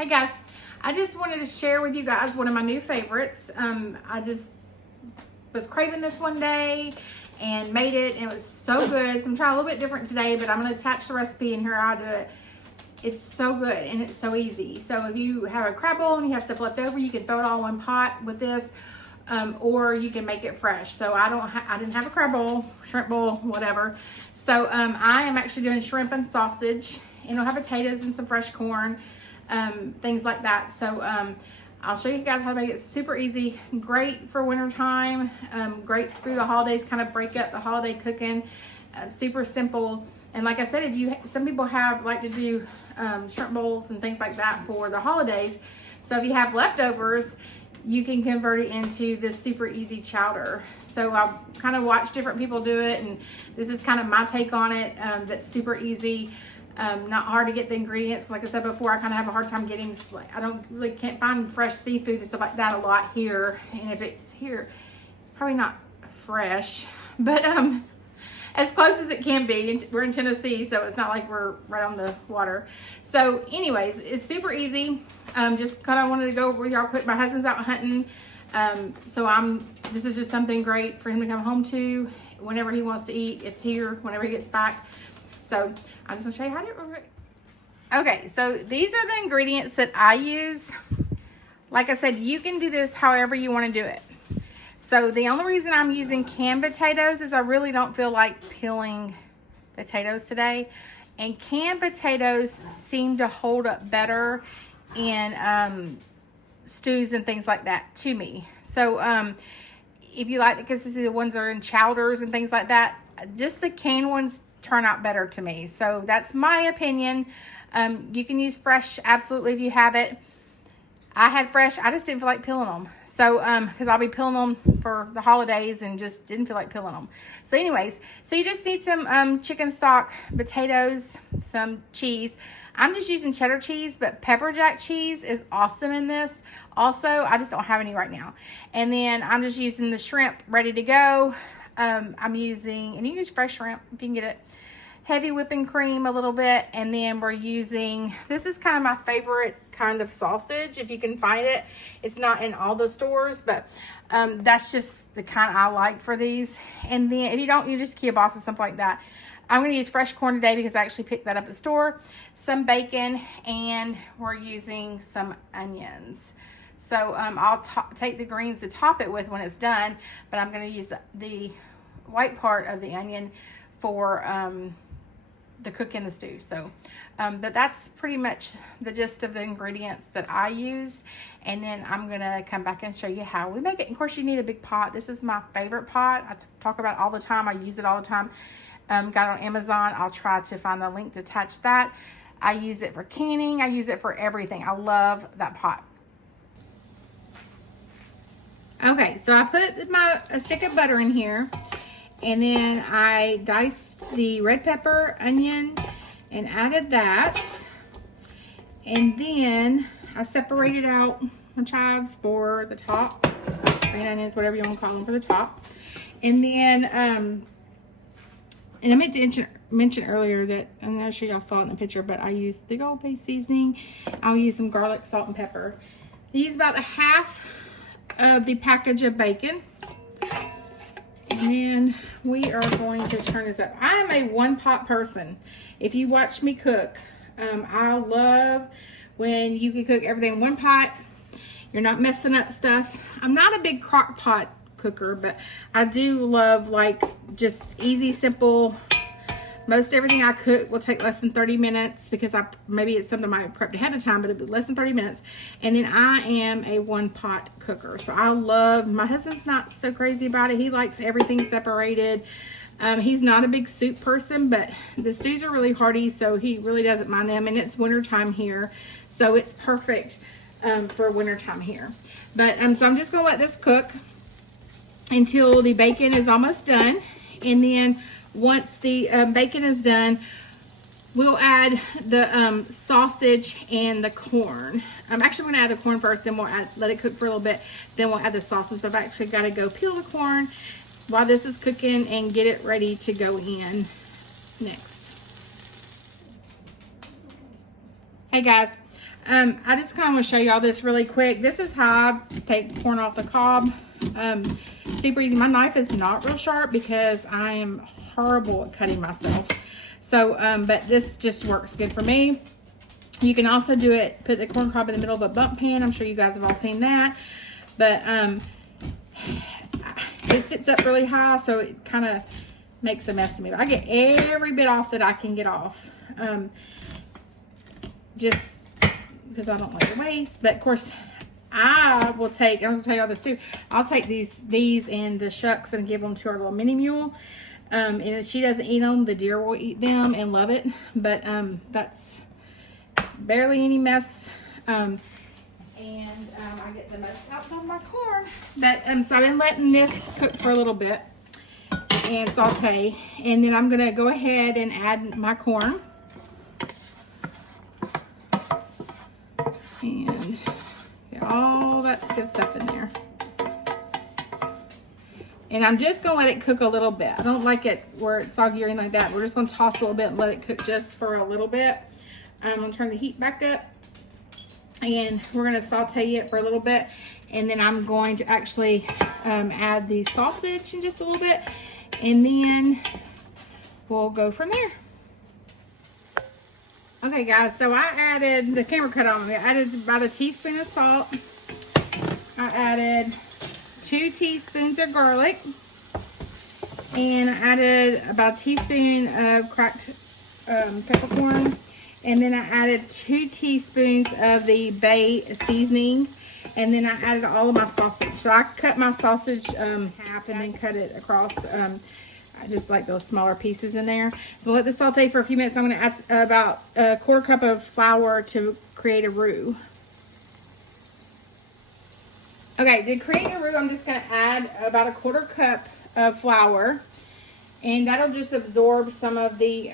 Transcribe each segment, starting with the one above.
Hey guys, I just wanted to share with you guys one of my new favorites. I just was craving this one day and made it, and it was so good. So I'm trying a little bit different today, but I'm going to attach the recipe in here how I do it. It's so good and it's so easy. So if you have a crab bowl and you have stuff left over, you can throw it all in one pot with this, or you can make it fresh. So I didn't have a crab bowl, shrimp bowl, whatever. So I am actually doing shrimp and sausage, and I'll have potatoes and some fresh corn. Things like that. So I'll show you guys how to make it. Super easy, great for winter time, great through the holidays, kind of break up the holiday cooking. Super simple. And like I said, some people like to do shrimp bowls and things like that for the holidays. So if you have leftovers, you can convert it into this super easy chowder. So I've kind of watched different people do it, and this is kind of my take on it. That's super easy. Not hard to get the ingredients. Like I said before, I kind of have a hard time getting, can't find fresh seafood and stuff like that a lot here. And if it's here, it's probably not fresh, but as close as it can be. We're in Tennessee, so it's not like we're right on the water. So anyways, it's super easy. Just kind of wanted to go over with y'all quick. My husband's out hunting. This is just something great for him to come home to whenever he wants to eat. It's here whenever he gets back. So I'm just gonna show you how to do it. Okay, so these are the ingredients that I use. Like I said, you can do this however you want to do it. So the only reason I'm using canned potatoes is I really don't feel like peeling potatoes today. And canned potatoes seem to hold up better in stews and things like that to me. So if you like the consistency, the ones that are in chowders and things like that, just the canned ones turn out better to me. So that's my opinion. You can use fresh, absolutely, if you have it. I had fresh, I just didn't feel like peeling them. So, because I'll be peeling them for the holidays and just didn't feel like peeling them. So anyways, so you just need some chicken stock, potatoes, some cheese. I'm just using cheddar cheese, but pepper jack cheese is awesome in this. Also, I just don't have any right now. And then I'm just using the shrimp ready to go. I'm using, and you can use fresh shrimp if you can get it, heavy whipping cream a little bit, and then we're using, this is kind of my favorite kind of sausage if you can find it. It's not in all the stores, but that's just the kind I like for these. And then if you don't, you just kielbasa, something like that. I'm going to use fresh corn today because I actually picked that up at the store, some bacon, and we're using some onions. So I'll take the greens to top it with when it's done, but I'm going to use the white part of the onion for the cook in the stew. So, but that's pretty much the gist of the ingredients that I use. And then I'm going to come back and show you how we make it. And of course, you need a big pot. This is my favorite pot. I talk about it all the time. I use it all the time. Got it on Amazon. I'll try to find the link to attach that. I use it for canning. I use it for everything. I love that pot. Okay, so I put a stick of butter in here, and then I diced the red pepper, onion, and added that. And then I separated out my chives for the top, green onions, whatever you want to call them, for the top. And then, and I meant to mention earlier that, I'm not sure y'all saw it in the picture, but I used the Gold Base seasoning. I'll use some garlic, salt, and pepper. I use about the half of the package of bacon, and then we are going to turn this up. I am a one pot person. If you watch me cook, I love when you can cook everything in one pot. You're not messing up stuff. I'm not a big crock pot cooker, but I do love like just easy, simple. Most everything I cook will take less than 30 minutes because maybe it's something I prepped ahead of time, but it'll be less than 30 minutes. And then I am a one pot cooker. So I love, my husband's not so crazy about it. He likes everything separated. He's not a big soup person, but the stews are really hearty, so he really doesn't mind them. And it's wintertime here, so it's perfect for wintertime here. But so I'm just gonna let this cook until the bacon is almost done. And then once the bacon is done, we'll add the sausage and the corn. I'm actually going to add the corn first, then we'll let it cook for a little bit, then we'll add the sausage. But I've actually got to go peel the corn while this is cooking and get it ready to go in next. Hey guys, I just kind of want to show y'all this really quick. This is how I take corn off the cob. Super easy. My knife is not real sharp because I am horrible at cutting myself. So, but this just works good for me. You can also do it, put the corn cob in the middle of a bump pan. I'm sure you guys have all seen that. But it sits up really high, so it kind of makes a mess of me. But I get every bit off that I can get off. Just because I don't like to waste. But of course, I will take, I'm going to tell y'all this too. I'll take these and the shucks and give them to our little mini mule. And if she doesn't eat them, the deer will eat them and love it. But that's barely any mess. I get the most out of my corn. But so I've been letting this cook for a little bit and saute. And then I'm going to go ahead and add my corn. And get all that good stuff in there. And I'm just going to let it cook a little bit. I don't like it where it's soggy or anything like that. We're just going to toss a little bit and let it cook just for a little bit. I'm going to turn the heat back up. And we're going to saute it for a little bit. And then I'm going to actually add the sausage in just a little bit. And then we'll go from there. Okay, guys. So I added, the camera cut on me. I added about a teaspoon of salt. I added 2 teaspoons of garlic, and I added about a teaspoon of cracked peppercorn, and then I added 2 teaspoons of the bay seasoning, and then I added all of my sausage. So I cut my sausage half and then cut it across. I just like those smaller pieces in there. So we'll let this saute for a few minutes. I'm going to add about a 1/4 cup of flour to create a roux. Okay, to create a roux, I'm just going to add about a 1/4 cup of flour. And that'll just absorb some of the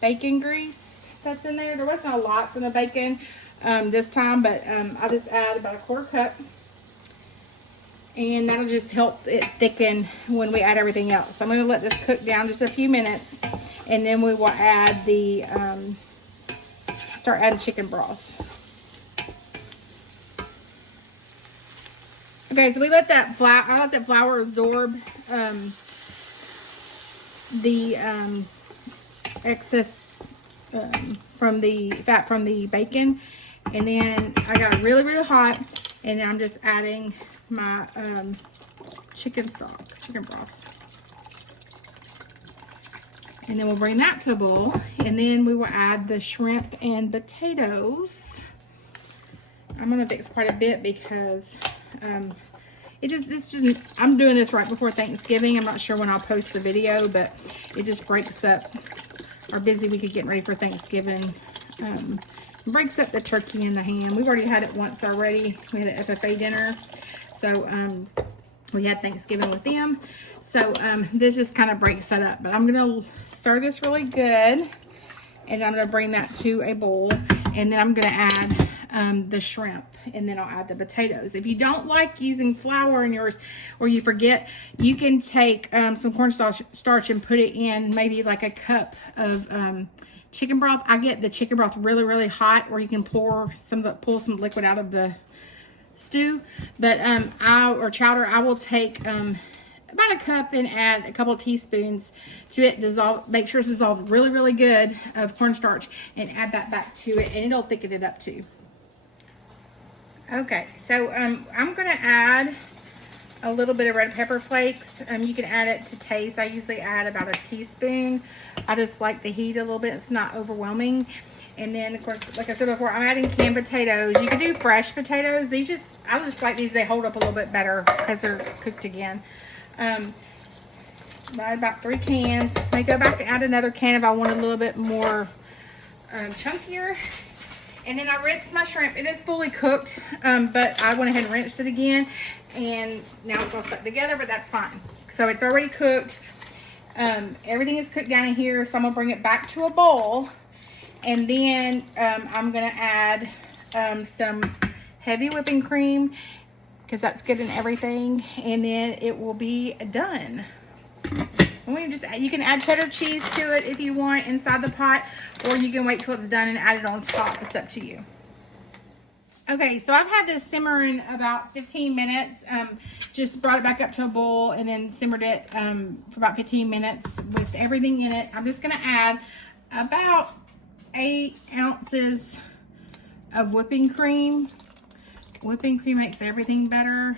bacon grease that's in there. There wasn't a lot from the bacon this time, but I'll just add about a 1/4 cup. And that'll just help it thicken when we add everything else. So I'm going to let this cook down just a few minutes. And then we will add the, start adding chicken broth. Okay, so we let that flour, I let that flour absorb the excess from the fat from the bacon. And then I got it really, really hot. And then I'm just adding my chicken broth. And then we'll bring that to a boil. And then we will add the shrimp and potatoes. I'm going to fix quite a bit because I'm doing this right before Thanksgiving. I'm not sure when I'll post the video, but it just breaks up our busy week of getting ready for Thanksgiving. Breaks up the turkey and the ham. We've already had it once already. We had an FFA dinner. So we had Thanksgiving with them. So this just kind of breaks that up. But I'm going to stir this really good. And I'm going to bring that to a bowl. And then I'm going to add the shrimp. And then I'll add the potatoes. If you don't like using flour in yours, or you forget, you can take some cornstarch and put it in maybe like a cup of chicken broth. I get the chicken broth really, really hot, or you can pull some liquid out of the stew. But chowder, I will take about a cup and add a couple of teaspoons to it. Make sure it's dissolved really, really good of cornstarch, and add that back to it, and it'll thicken it up too. Okay, so I'm going to add a little bit of red pepper flakes. You can add it to taste. I usually add about a teaspoon. I just like the heat a little bit. It's not overwhelming. And then, of course, like I said before, I'm adding canned potatoes. You can do fresh potatoes. I just like these. They hold up a little bit better because they're cooked again. I add about 3 cans. I may go back and add another can if I want a little bit more chunkier. And then I rinsed my shrimp. It is fully cooked, but I went ahead and rinsed it again. And now it's all stuck together, but that's fine. So it's already cooked. Everything is cooked down in here, so I'm going to bring it back to a bowl. And then I'm going to add some heavy whipping cream, because that's good in everything. And then it will be done. You can add cheddar cheese to it if you want inside the pot, or you can wait till it's done and add it on top. It's up to you. Okay, so I've had this simmering about 15 minutes. Just brought it back up to a boil and then simmered it for about 15 minutes with everything in it. I'm just gonna add about 8 ounces of whipping cream. Whipping cream makes everything better.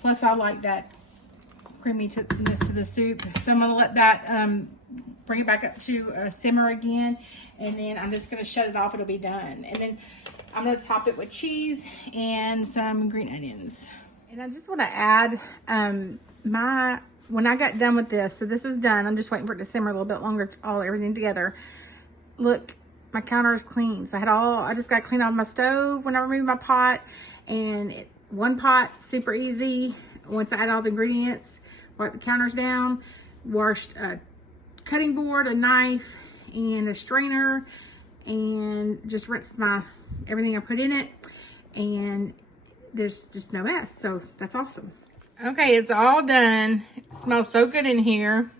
Plus I like that creaminess to the soup. So I'm gonna let that bring it back up to simmer again, and then I'm just gonna shut it off. It'll be done, and then I'm gonna top it with cheese and some green onions. And I just want to add when I got done with this, so this is done. I'm just waiting for it to simmer a little bit longer, everything together. Look, my counter is clean. So I just got clean off my stove when I removed my pot, and one pot, super easy. Once I add all the ingredients, wipe the counters down, washed a cutting board, a knife, and a strainer, and just rinsed everything I put in it, and there's just no mess. So that's awesome. Okay, it's all done. It smells so good in here.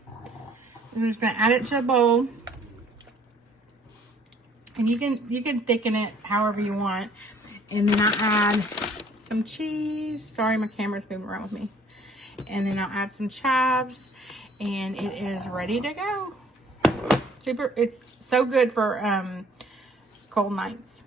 I'm just gonna add it to a bowl, and you can thicken it however you want. And then I add some cheese. Sorry, my camera's moving around with me. And then I'll add some chives, and it is ready to go. Super, it's so good for cold nights.